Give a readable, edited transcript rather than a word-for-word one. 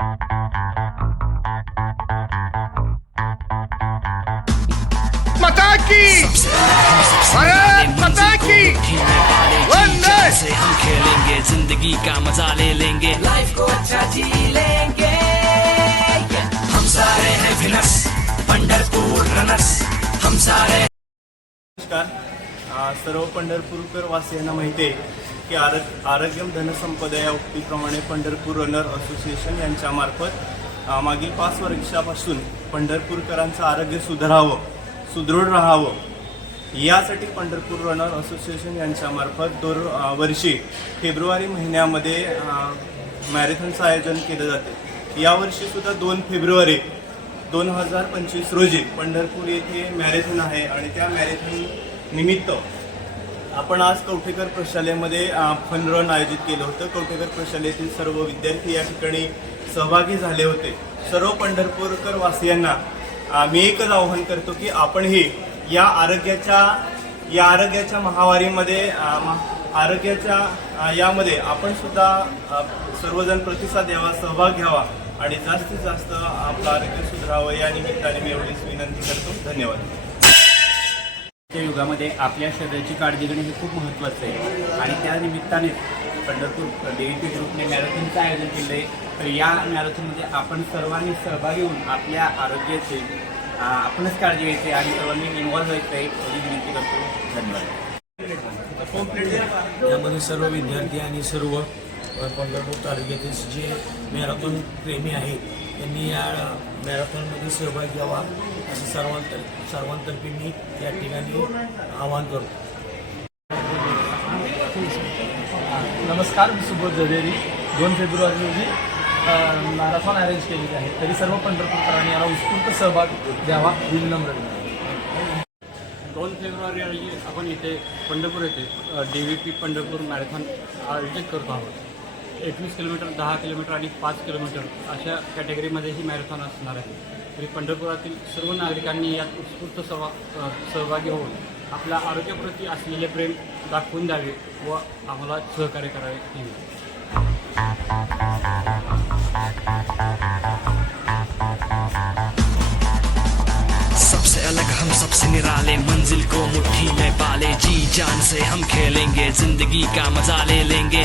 माता की भारत माता की वंदे। से हम खेलेंगे, जिंदगी का मजा ले लेंगे, लाइफ को अच्छा जी लेंगे। हम सारे हैं विनर्स, पंढरपूर रनर्स, हम सारे। नमस्कार, सर्व पंढरपूरकर वासियांना माहिती आहे की आरोग्यम धनसंपदा या उक्तीप्रमाणे पंढरपूर रनर असोसिएशन यांच्यामार्फत मागील 5 वर्षापासून पंढरपूरकरांचं आरोग्य सुदृढ राहावं यासाठी पंढरपूर रनर असोसिएशन यांच्यामार्फत दरवर्षी फेब्रुवारी महिन्यामध्ये मॅरेथॉनचं आयोजन केलं जाते। यावर्षीसुद्धा 2 फेब्रुवारी 2025 रोजी पंढरपूर येथे मॅरेथॉन आहे आणि त्या मॅरेथॉन निमित्त आपण आज कवठेकर प्रशालेमध्ये फन रन आयोजित केलं होतं। कवठेकर प्रशालेतील सर्व विद्यार्थी या ठिकाणी सहभागी झाले होते। सर्व पंढरपूरकर वासियांना मी एकच आवाहन करतो की आपणही या आरोग्याच्या महावारीमध्ये यामध्ये आपण सुद्धा सर्वजण प्रतिसाद द्यावा, सहभाग घ्यावा आणि जास्तीत जास्त आपलं आरोग्य सुधारावं या निमित्ताने मी एवढीच विनंती करतो। धन्यवाद। आजच्या युगामध्ये आपल्या शरीराची काळजी घेणे हे खूप महत्त्वाचं आहे आणि त्या निमित्ताने पंढरपूर DVP ग्रुपने मॅरेथॉनचं आयोजन केलं आहे। तर या मॅरेथॉनमध्ये आपण सर्वांनी सहभागी होऊन आपल्या आरोग्याची आपणच काळजी घ्यायची आणि सर्वांनी इन्व्हॉल्व व्हायचं आहे एवढी विनंती करतो। धन्यवाद। यामध्ये सर्व विद्यार्थी आणि सर्व पंढरपूर तालुक्यातील जे मॅरेथॉन प्रेमी आहेत त्यांनी या मॅरेथॉनमध्ये सहभाग घ्यावा असं सर्वांतर्फे मी या ठिकाणी आवाहन करतो। नमस्कार, मी सुबोध जडेरी। 2 फेब्रुवारी रोजी मॅरेथॉन अरेंज केलेली आहे, तरी सर्व पंढरपूरकरांनी याला उत्स्फूर्त सहभाग द्यावा ही विनम्र विनंती। 2 फेब्रुवारी रोजी आपण इथे पंढरपूर येथे DVP पंढरपूर मॅरेथॉन आयोजित करतो आहोत। 21 किलोमीटर, 10 किलोमीटर आणि 5 किलोमीटर अशा कॅटेगरीमध्ये ही मॅरेथॉन असणार आहे। तरी पंढरपुरातील सर्व नागरिकांनी यात उत्स्फूर्त सहभागी होऊन आपल्या आरोग्याप्रती असलेले प्रेम दाखवून द्यावे व आम्हाला सहकार्य करावे ही विनंती। सबसे अलग हम सबसे निराले, मंजिल को मुट्ठी में पाले, जी जान से हम खेलेंगे, जिंदगी का मजा ले लेंगे,